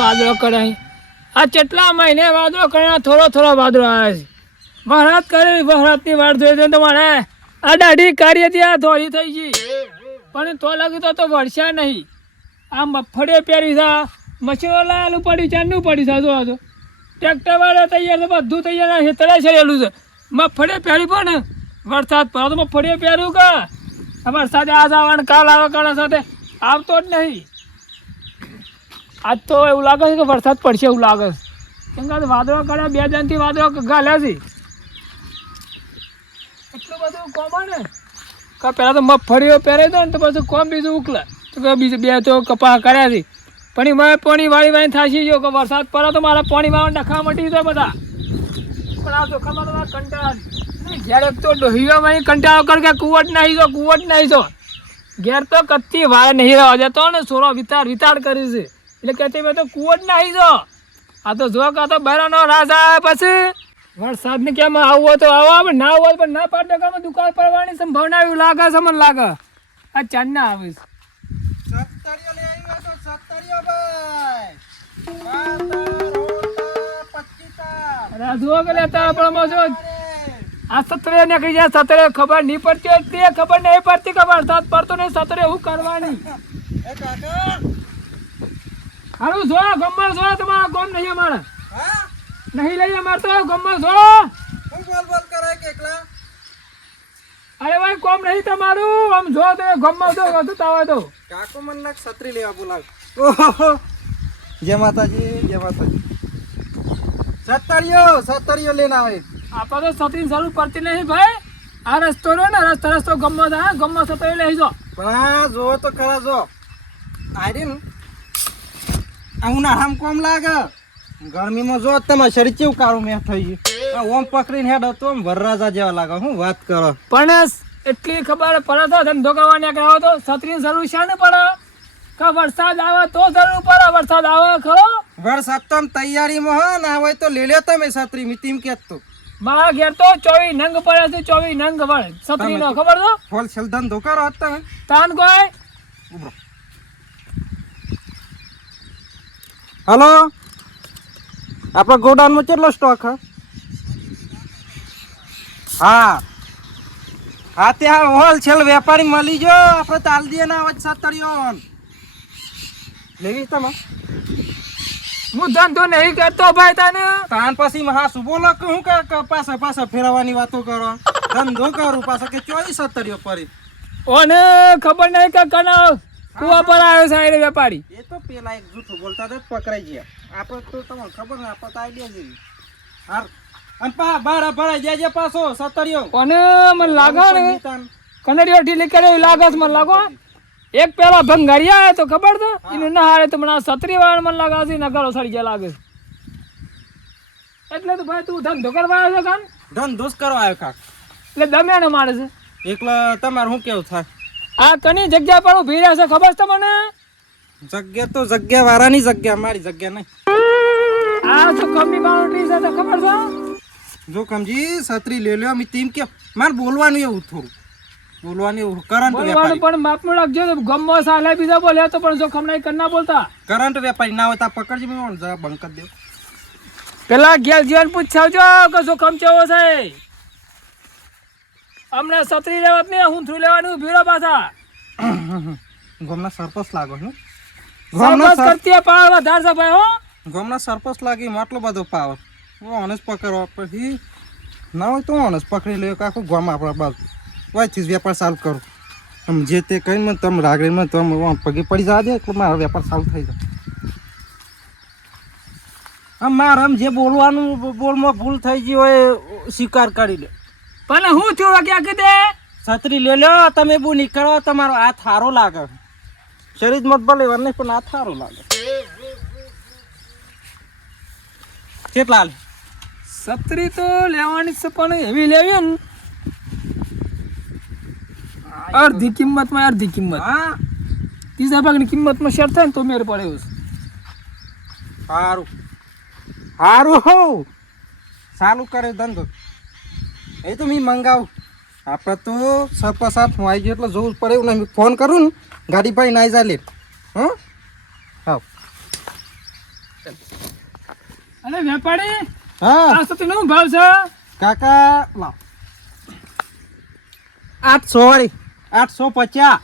વાદળો કરાય આ કેટલા મહિને વાદળો કર્યા થોડો વાદળો આવ્યા છે વરસાદ કરેલી વરસાદની વાર જોઈ તો તમારે આ દાઢી કાર્યથી આ ધોળી થઈ ગઈ પણ તો લાગ્યું તો વરસ્યા નહીં આ મફળીઓ પહેરી છે મશીનો લાયેલું પડ્યું ચાંદનું પડ્યું છે જો તો ટ્રેક્ટર વાળો તૈયાર છે બધું તૈયાર હેતરે છેડેલું છે મફળીઓ પહેરી પણ વરસાદ પડે તો મફળીઓ પહેર્યું કે વરસાદ આજ આવવાનું કાલ આવે કાળ સાથે આવતો જ નહીં આજ તો એવું લાગે છે કે વરસાદ પડશે એવું લાગે છે કેમ કે વાદળો કર્યા 2 દિનથી વાદળો ગાલ્યા છે એટલું બધું કોમન ને કે પહેલાં તો મગફળીઓ પહેરાઈ દો ને તો પછી કોમ બીજું ઉકલે તો કે બીજું 2 તો કપા કર્યા છે પણ મેં પાણી વાળી થાશી ગયો કે વરસાદ પડે તો મારા પાણી વાળા ડખા મટી જાય બધા પણ આ ચોખામાં તો કંટાળા ઘેર એક તો ડોહીઓમાં કંટાળો કર કે કુવટ નાહી જો ઘેર તો કચ્છી વાળ નહીં રહેવા જતો ને સોરો વિતાડ કરી છે એટલે કહેતી મેં તો કુવટ નાહી જો આ તો જો કે આ તો બહેરાનો રાજ આવે પછી વરસાદને કેમ આવવો તો આવો ના આવો પણ ના પાડે કે દુકાળ પડવાની સંભાવના એવું લાગે છે મને લાગે આ ચાંદ ના આવે જુઓ કે લેતા પણ આ સતરે નીકળી જાય સતરે ખબર નહીં પડતી તે ખબર નહીં પડતી કે વરસાદ પડતો નહીં સતરે હું કરવાની હારું જો ગમર જો તમારા ગમ નહીં અમારે નહીં લઈ અમારે તો ગમર જો બોલ કરે કે એકલા અરે ભાઈ કોમ નહીં તમારું આમ જો તો ગમર જો કતું તાવે તો કાકો મન નાક છત્રી લેવા બોલાવ ઓહો જય માતાજી સતરીઓ લઈને આવે આપા તો છત્રી જરૂર પડતી નહીં ભાઈ આ રસ્તો રહ્યો ને રસ્તો ગમો થાય ગમો છત્રી લઈ જો પણ જો તો ખરા જો આઈડીન આ ઉનાળામાં કોમ લાગે ગરમીમાં જો તમારે શરીર કેવું કાળું મેં થઈ ગયું ઓમ પકડીને હેડ હતો વરરાજા જેવા લાગે હું વાત કરો પણ એટલી ખબર પડે તો ધંધો કરવા નીકળ્યો તો છત્રીની જરૂર છે ને પડે કે વરસાદ આવે તો જરૂર પડે વરસાદ આવે ખરો વરસાદ તો તૈયારીમાં હો ના હોય તો લઈ લે તમે છત્રી મીતીમ કેતો મારા ઘેર તો 24 નંગ પડે છે 24 નંગ વળ છત્રી નો ખબર તો હોલસેલ ધંધો કરો તમે તાન કોઈ હલો આપણા ગોડાઉનમાં કેટલો સ્ટોક હા ત્યાં હોલસેલ વેપારી મળી જો આપણે તાલ દઈએ ના આવે સતરીઓ લેવી તમે હું ધંધો નહીં કરતો ભાઈ તને તાન પછી હા શું બોલો કે હું કે પાછા ફેરવવાની વાતો કરો ધંધો કરું પાછા કે 24 સતરીઓ પડી ઓને ખબર નહીં કે કના કુવા પર આવ્યો છે એ વેપારી એ તો પેલા એક જૂઠું બોલતા હતા પકડાઈ ગયા આપણે તો તમને ખબર ને આપણે તો આઈડિયા જેવી હાર અને બારા ભરાઈ જાય છે પાછો સતરીઓ ઓને મને લાગે ને કનડીઓ ઢીલી કરે એવું લાગે છે મને લાગો એક પેલા ભંગારિયા આવ્યો તો ખબર તો એને ના હારે તો મને છત્રી વાળા મને લાગે છે નગારો સડી ગયા લાગે એટલે તો ભાઈ તું ધંધો કરવા આવ્યો છે કાન ધંધો જ કરવા આવ્યો કાક એટલે દમે ને મારે છે એકલા તમારે શું કેવું થાય આ કની જગ્યા પર ઉભી રહેશે ખબર છે મને જગ્યા તો જગ્યા વાળાની જગ્યા મારી જગ્યા નહીં આ તો કમી બાઉન્ડ્રી છે તો ખબર છે જો કમજી છત્રી લે લ્યો મી ટીમ કે માર બોલવાનું એવું થોડું બોલવાનું એવું કરંટ વેપારી પણ માપનું રાખજો ગમો સાલે બીજા બોલ્યા તો પણ જો ખમણાઈ કરના બોલતા કરંટ વેપારી ના હોય તો પકડજી મે જરા બંધ કરી દે પેલા ગેલ જીવન પૂછાવજો કે જો ખમ કેવો છે અમને છત્રી લેવત ને હું થ્રુ લેવાનું ભીડો પાછા ગમના સરપસ લાગો ને ગમના કરતી પાવર વધાર છે ભાઈ હો ગમના સરપસ લાગી માટલો બધો પાવર ઓનસ પકડવા પછી ના હોય તો ઓનસ પકડી લે આખું ગમ આપણા બાજુ વાયથી વેપાર ચાલુ કરું તમે જે તે કહીને મને તમે રાગડીમાં તમે પગે પડી જવા એટલે મારો વેપાર ચાલુ થઈ જાય આમ મારે આમ જે બોલવાનું બોલમાં ભૂલ થઈ ગઈ હોય સ્વીકાર કરી લે પણ હું થયું ક્યાં કીધે છત્રી લે લો તમે બહુ નીકળો તમારો હાથ સારો લાગે શરીર મત ભલે નહીં પણ હાથ સારો લાગે કેટલા છત્રી તો લેવાની છે પણ એવી લેવી ને અડધી કિંમતમાં અડધી કિંમત હા ત્રીજા ભાગની કિંમતમાં શેર થાય ને તો મેર પડે એવું સારું સારું હો ચાલુ કરે ધંધો એ તો મેં મંગાવું આપણે તો સપસાપ હું આવી ગયો એટલે જોવું પડે એવું ને ફોન કરું ને ગાડી ભાઈ નાઈ જા લે હા અને વેપારી હા આ સતીનો શું ભાવ છે? કાકા લાવ 800 વાળી 850.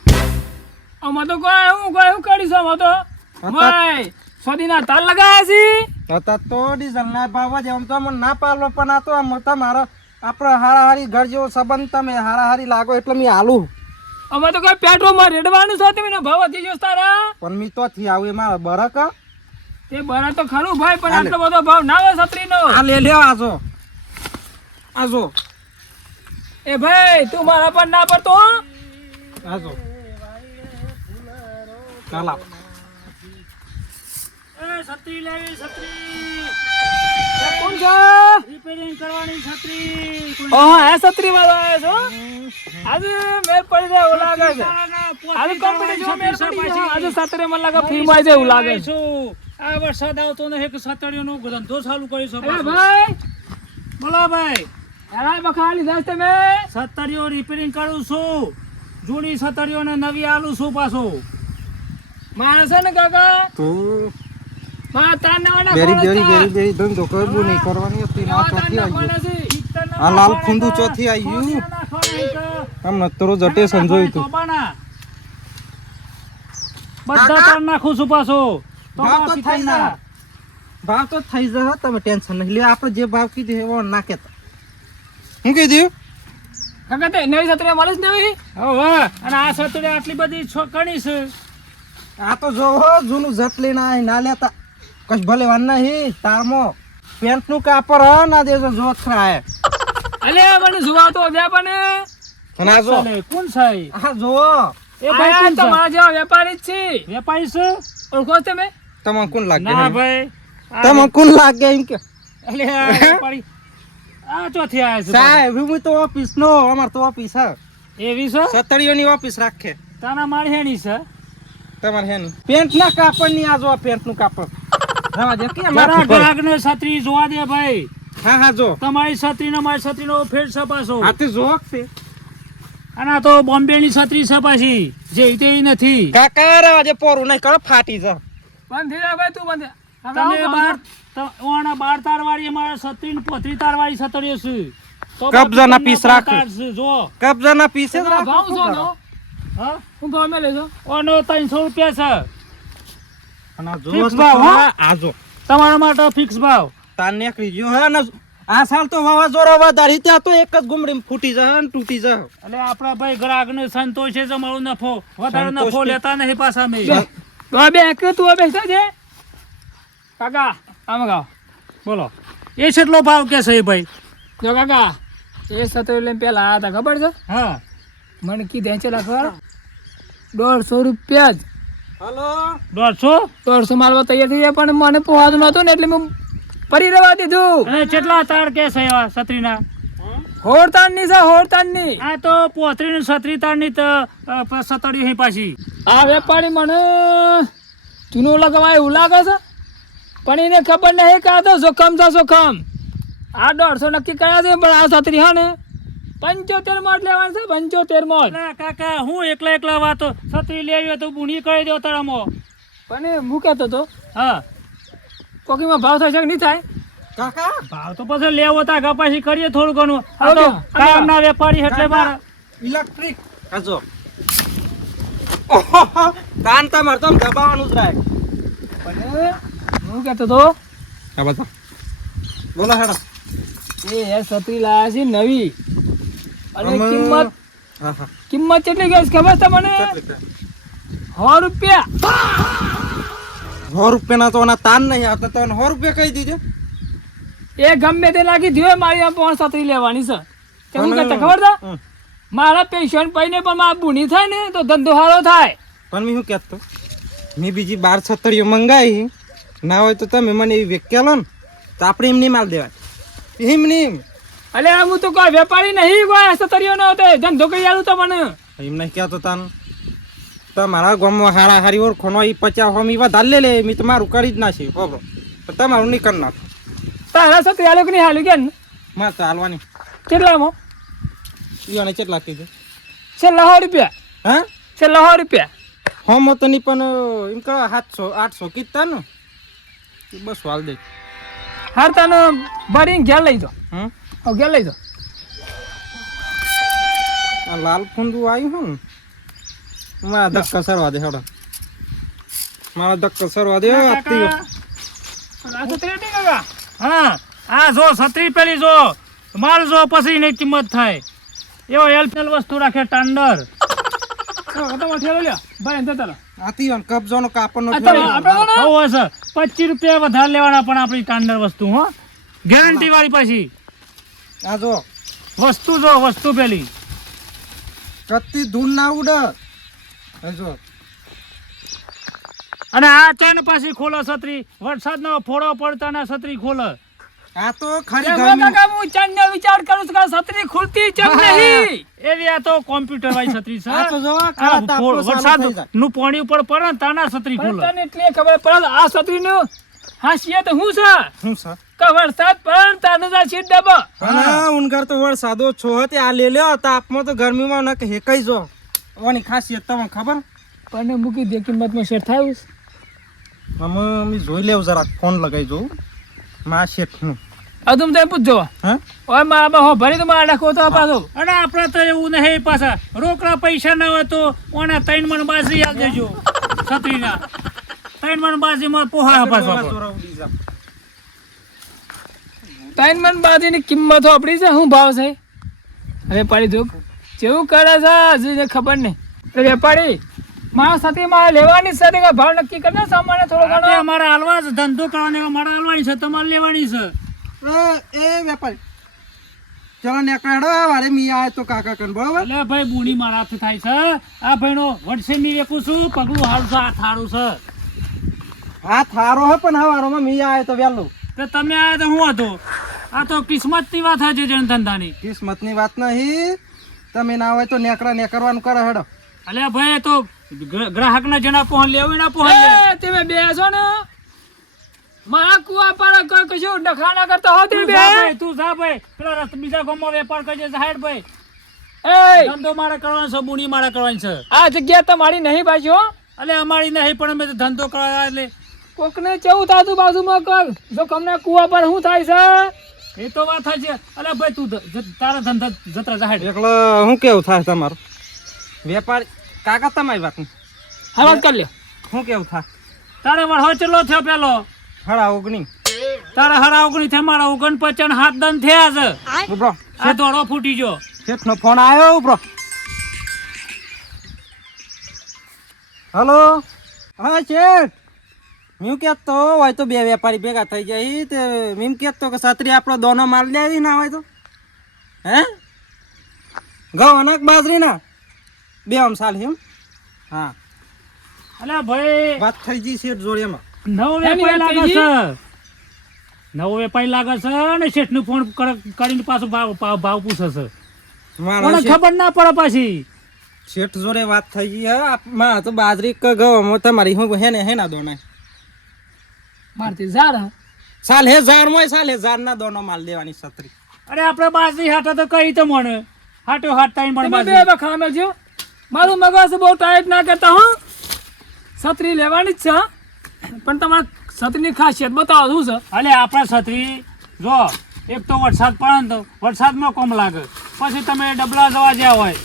આમાં તો કોઈ કરીશ આમાં તો ભાઈ સદીના તાલ લગાયા છે. હતા તો ડીઝલ ના ભાવ જ એમ તો મને ના પાલો પણ આ તો આમ તમારા આપણે હારાહારી ઘર જેવો સંબંધ તમે હારાહારી લાગો એટલે મેં હાલું. આમાં તો કોઈ પેટ્રોલમાં રેડવાનું છે તમે ભાવ વધી જશે તારા. પણ મી તો થી આવું એમાં બરક તે બરા તો ખરું ભાઈ પણ આટલો બધો ભાવ ના હોય છત્રીનો. આ લે આજો આજો એ ભાઈ તું મારા પર ના પડતો હો? આજો ચાલા છત્રી લેવી છત્રી કોણ છે? રિપેરિંગ કરવાની છત્રી. ઓહો હે છત્રી વાળો આવ્યો છો આજે મેર પડી જાય એવું લાગે છે. આજે કોમ્પિટિશન મેર પડી જાય આજે છત્રી મને લાગે ફ્રી માં જાય એવું લાગે છે. આ વરસાદ આવતો નથી કે સતડીઓનો ધંધો ચાલુ કરી શકો. એ ભાઈ બોલો ભાઈ, હેરાય બખાલી જાય તમે. સતડીઓ રિપેરિંગ કરું છું. જૂની સતડીઓને નવી આલું છું પાછો. માણસ છે ને કાકા તું માં તાર નાવાના બેરી ધંધો કરવું નહીં કરવાની હતી ના ચોથી આવી આ લાલ ખુંદુ ચોથી આવ્યું આમ નતરો જટે સંજોય તું બધા તાર નાખું છું પાછો. ભાવ તો થઈ જાય ભાવ તો થઈ જાય તમે ટેન્શન નહીં લે આપણે જે ભાવ કીધું એવો ના કેતા હું કીધું કાકા તે નવી છત્રી મળે જ નવી. હવે અને આ સતડી આટલી બધી છોકણી છે. આ તો જોવો જૂનું જટ લઈને આય ના લેતા કશ ભલે વાન નહીં તારમો પેન્ટ નું કાપડ હ ના દેજો જોત ખરાય અલે મને જોવા તો દે પણ અને આ જો ચાલે, કોણ છે? આ જોવો એ ભાઈ આ કોણ તો છે? મારા જેવા વેપારી જ છે. વેપારી છે? ઓળખો છો તમે? તમને કોણ લાગે ના ભાઈ, આ તમને કોણ લાગે એમ કે અલે આ વેપારી આ ચોથી આયા છે સાહેબ હું તો ઓફિસ નો અમાર તો ઓફિસ હ એવી છે? સતડીઓની ઓફિસ રાખે તાના મારી હેની છે? તમારે હે ની પેન્ટ ના કાપડ ની આ જો પેન્ટ નું કાપડ રવા દે કે જરા માથું પર. ગ્રાહકને છત્રી જોવા દે ભાઈ. હા હા જો તમારી છત્રી ને મારી છત્રી નો ફેર છે પાછો. આ તે જોક છે અને આ તો બોમ્બે ની છત્રી છે પાછી જે તે નથી. કાકા રવા દે પોરું નહીં કરો ફાટી જા બંધ થઈ જા ભાઈ તું બંધ. તમે 12 તાર વાળી અમારે છત્રી ને 35 તાર વાળી છત્રીઓ છે. તો કબજાના તમને પીસ રાખ. તાર છે, જો. કબજાના પીસે જ તમારો ભાવ રાખો શું નો? હા, હું ભાવ મેં લેજો. ઓનો 300 રૂપિયા છે અને આ જો ફિક્સ ભાવ, હા? આ જો તમારા માટે ફિક્સ ભાવ. તાર નીકળી ગયો હે ને આ સાલ તો વાવાઝોડા વધારી ત્યાં તો એક જ ગુમડી ફૂટી જાય ને તૂટી જાય એટલે આપણા ભાઈ ગ્રાહક ને સંતોષ છે જ અમારો નફો. વધારે સંતોષ નફો થી- લેતા નહીં પાછા અમે. તો આ બે કે તું આ બેસા છે કાકા આમ ગાવ. બોલો એ કેટલો ભાવ કે છે ભાઈ? જો કાકા એ છત્રી લઈને પેલા આયા હતા ખબર છે હા, મને કીધે છે લખવા 150 રૂપિયા જ. હલો 150? 150 માલવા તૈયાર થઈ જાય પણ મને પોહાતું નતું ને એટલે મેં પરી રહેવા દીધું. અને કેટલા તાર કે છે આ છત્રીના? હોળતાણની છે હોળતાણની. આ તો 35 ને 36 તારની તો સતડી અહીં પાછી. આ વેપારી મને ચૂનો લગાવાય એવું લાગે છે પણ એને ખબર નહીં કે આ તો જોખમ છે જોખમ. આ 150 નક્કી કર્યા છે પણ આ છત્રી હા ને 75 માં જ લેવાની છે 75 માં જ. અલા કાકા હું એકલા વાતો છત્રી લેવી હોય તો બુણી કરી દો તારામાં. પણ એ હું કહેતો હતો હા, કોકીમાં ભાવ થાય છે કે નહીં થાય? કાકા ભાવ તો પછી લેવો તા કપાસી કરીએ થોડું ઘણું. આ તો ઓકે. કામના વેપારી એટલે મારે ઇલેક્ટ્રિક આ જો કાન તમારે તો દબાવવાનું જ રહે પણ હું કહેતો હતો આ બધા બોલો હેડો એ છત્રી લાયા છે નવી અને અમે- કિંમત હા હા કિંમત કેટલી ગઈ છે ખબર છે તમને? કેટલી 100 રૂપિયા. 100 રૂપિયાના તો આના તાન નહીં આવતા તો 100 રૂપિયા કહી દીધો એ ગમે તે લાગી થયો મારી આ પણ છત્રી લેવાની છે તે હું કહેતા ખબર છે હમ. મારા પેશન્ટ પૈને પણ મારા બુની થાય ને તો ધંધો સારો થાય. પણ મેં શું કહેતો મેં બીજી 12 છત્રીઓ મંગાવી ના હોય તો તમે મને એવી વેક્યા લો ને તો આપણે એમ નહીં માલ દેવાય એમ નહીં અલે હું તો કોઈ વેપારી નહીં કોઈ છત્રીઓ નો હતો ધંધો કરી આલું તો મને. એમ નહીં કહેતો તાન તમારા ગામમાં હારા હારી ઓળખોનો એ 50 હોમી વધારે લે મેં તમારું કરી જ નાખ્યું બરોબર પણ તમારું નહીં કરી નાખો તારા છત્રી આલ્યો કે નહીં હાલ્યું કે માં તો હાલવાની કેટલામાં? ઈવાને કેટલા કીધું છેલ્લા 100 રૂપિયા હા છેલ્લા 100 રૂપિયા. હોમો તો નહીં પણ એમ કહો 700 800 કીધતા ને બસ હાલ દે હાર તને ભરીને ઘેર લઈ જાઓ. હમ હવે ઘેર લઈ જાઓ. આ લાલ ફૂંદું આવ્યું હોય ને મારા ધક્કા સરવા દે હેડો મારા ધક્કા સરવા દે આપતી આ છત્રી હતી કાકા? હા આ જો છત્રી પેલી જો માલ જો પછી એની કિંમત થાય એવો એલપીએલ વસ્તુ રાખે ટાંડર. તમે ઠેલો લ્યો ભાઈ અંદર ચાલો. આતી હોય ને કબજોનો કાપડનો આ તો ઠેલો. આપણે તો હોવે છે 25 રૂપિયા વધારે લેવાના પણ આપણી ટાંડર વસ્તુ હો ગેરંટી વાળી પાછી આ જો વસ્તુ જો વસ્તુ પેલી કત્તી ધૂળ ના ઉડે આ જો અને આ ચેન પાછી ખોલો છત્રી વરસાદનો ફોડો પડતા ના છત્રી ખોલે. આ તો ખરી એમાં ગરમી કાકા હું ચાંદને વિચાર કરું છું કે આ છત્રી ખુલતી ચમ નહીં. એવી આ તો કોમ્પ્યુટર વાળી છત્રી છે આ તો જો આ આ કાળા તાપનો વરસાદ ચાલુ થઈ જાય. નું પાણી ઉપર પડે ને તાના છત્રી પણ ખોલે. તને એટલી ખબર પડે આ છત્રીનું હાસિયત હું છે શું છે કે વરસાદ પડે ને તાને જ આ સીટ ડબ્બા. અને ઉનગર તો વરસાદો છો તે આ લે લ્યો તાપમાં તો ગરમીમાં ન કે હેકાઈ જો ઓની ખાસિયત તમને ખબર પણ મૂકી દે કિંમતમાં શેર થાય છે. અમે જોઈ લેવું જરાક ફોન લગાઈ જોઉં માં શેઠનું આ તમે તમે પૂછજો. હા ઓય મારા બા હો ભરી તો મારા નાખો તો પાછો. અને આપણે તો એવું નહીં પાછા રોકડા પૈસા ના હોય તો ઓના 3 મણ બાજરી આલ દેજો છત્રીના 3 મણ બાજરીમાં પોહા પાછો આપણો. ત્રણ મણ બાજરીની કિંમત આપણી છે શું ભાવ છે હવે પાડી જો જેવું કરે છે હજી એને ખબર નહીં. તો વેપારી મારા સાથે મારે લેવાની છે કે ભાવ નક્કી કરીને સામાન્ય થોડો તે ઘણો અમારા હાલવા છે ધંધો કરવાનો અમારે હાલવાની છે તમારે લેવાની છે. એ વેપારી ચલો નેકળો વારે મી આય તો કાકા કન બરોબર એટલે ભાઈ બુણી મારા હાથ થાય છે આ ભાઈનો વડસે મી વેકું છું પગલું હારું છે આ થારું છે હા થારો હે પણ હા વારોમાં મી આય તો વેલું તો તમે આયા તો હું હતો આ તો કિસ્મતની વાત છે જન ધંધાની. કિસ્મતની વાત નહીં તમે ના હોય તો નેકરવાનું કરે હેડો એટલે ભાઈ તો ગ્રાહકના જણા પહોંચ લેવું ના પહોંચ લે. એ તમે બેસો ને મારા કુવા પર કોઈ કશું ડખાણા કરતા હો તે તું બે જા ભાઈ, તું જા ભાઈ પેલા બીજા ગામમાં વેપાર કરજે સાહેબ ભાઈ એ ધંધો મારે કરવાનો છે બુણી મારે કરવાની છે. આ જગ્યા તમારી નહીં પાછી હો. એટલે અમારી નહીં પણ અમે તો ધંધો કરવા એટલે કોકને કેવું થાતું બાજુમાં કર જો કમને કુવા પર શું થાય છે. એ તો વાત છે. અલે ભાઈ તું તારા ધંધા જત્રા જાહેર એકલો શું કેવું થાય તમારું વેપારી કાકા તમારી વાત હા વાત કરી લ્યો. શું કેવું થાય તારે વળો ચેલો થયો પેલો હડા ઓગણી તારા હરા 19 થયા મારા 49 હાથ દન થયા છે. ઉભરો આ દોડો ફૂટી ગયો. શેઠનો ફોન આવ્યો ઉભરો હલો હા શેઠ હું કહેતો હોય તો બે વેપારી ભેગા થઈ જાય તે એમ કહેતો કે છત્રી આપણો દોનો માલ લે આવી ના હોય તો હે ઘઉં અનાક બાજરી ના બે આમ સાલ એમ હા અલે ભાઈ વાત થઈ ગઈ શેઠ જોડે એમાં નવો વેપારી લાગે છે નવો વેપારી લાગે છે ને શેઠ નું ફોન કરીને પાછું ભાવ પૂછે છે મારા મને ખબર ના પડે પાછી શેઠ જોડે વાત થઈ ગઈ હે માં તો બાજરી કે ઘઉં તમારી હું હેના દોના મારતી ઝાડ સાલ હે ઝાડ મોય સાલ હે ઝાડ ના દોનો માલ દેવાની છત્રી અરે આપણે બાજરી હાટો તો કઈ તો મને હાટો હાટ ટાઈમ પણ તમે બાજરી બે બખા મેલજો મારું મગજ બહુ ટાઈટ ના કરતા હો. છત્રી લેવાની જ છે પણ તમારે છત્રીની ખાસિયત બતાવો શું છે. અલે આપણા છત્રી જો એક તો વરસાદ પડે ને તો વરસાદમાં કોમ લાગે પછી તમે ડબલા જવા જ્યાં હોય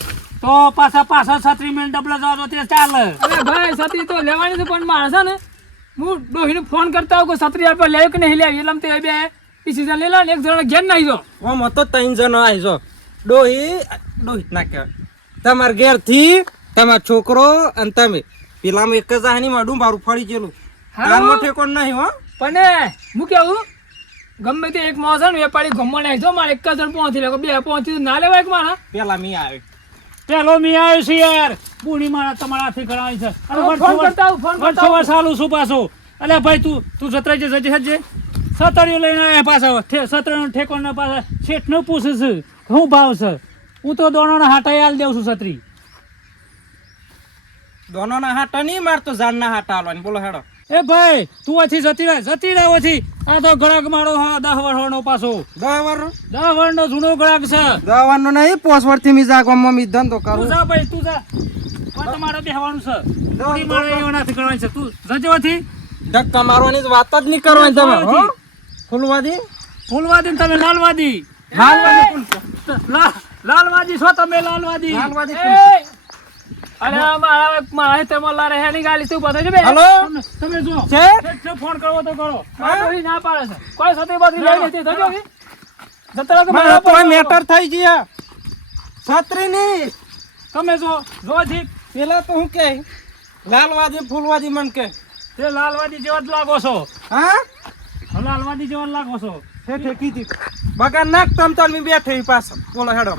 તો પાછા છત્રી મેં ડબલા જવા દો તે ચાલે. અરે ભાઈ છત્રી તો લેવાની છે પણ મારે છે ને હું ડોહીને ફોન કરતા હોઉં કે છત્રી આપણે લેવી કે નહીં લેવી એટલે તે બે ડિસિઝન લઈ લે ને એક જણા ઘેર નાખી દો. ઓમ હતો 3 જણો આવીજો ડોહી ના કહેવાય તમારા ઘેરથી તમારો છોકરો અને તમે પેલામાં એક જ આની માડું મારું ફળી ગયેલું કાનમાં ઠેકોન નહીં હો પણ હું કેવું ગમે તે એક માણસ ને વેપારી ગમવા નાખી દો મારે એક જ જણ પહોંચી લે બે પહોંચી ના લેવાય એક મારા પેલા મી આવે પેલો મી આવ્યો છે યાર બુણી મારા તમારા હાથે કરાવી છે અરે ફોન કરતા આવું, ફોન કરતા આવું. સાલું છું પાછું. અલે ભાઈ તું જતરાઈ જજે સતરીઓ લઈને આવ્યા પાછા સતરીનો ઠેકોને પાછા શેઠ નું પૂછે છે શું ભાવ છે હું તો દોણોના હાટા હાલ દેઉં છું છત્રી. દોનોના હાટા નહીં મારતો ઝાડના હાટા હાલવાની બોલો હેડો એ ભાઈ તું અહીંથી જતી રહે ઓછી આ તો ગળાક મારો 10 વર્ષનો પાછો 10 વાર 10 વર્ષનો જૂનો ગળાક છે. 10 વારનો નહીં 5 વર્ષથી મી જા ગામમાં મી ધંધો તું કરું જા ભાઈ તું જા તમારે બેહવાનું છે બુણી મારે એવો નથી કરવાની છે તું જજે ઓથી ધક્કા મારવાની જ વાત જ નહીં કરવાની તમારે હો ફૂલવાદી ફૂલવાદી ને તમે લાલવાદી. લાલવાદી કોણ છે? લાલવાદી છો તમે, લાલવાદી. લાલવાદી એ! કોણ છે? અરે આ મારા તમારા લારે હેની ગાલી તું બધો છે બે હલો તમે જો છે શેઠને ફોન કરવો તો કરો. મારો ઈ ના પાડે છે કોઈ સતી બધી લઈ નથી થજો કે જતરા કે મારા તો મેટર થઈ ગયા છત્રી ની તમે જો ઠીક પેલા તો હું કે લાલવાદી ફૂલવાદી મન કે તે લાલવાદી જેવા જ લાગો છો. હા લાલવાદી જેવા જ લાગો છો. છે ઠેકી દી બગા નાખ તમ તમ બેઠે પાછળ બોલો હેડો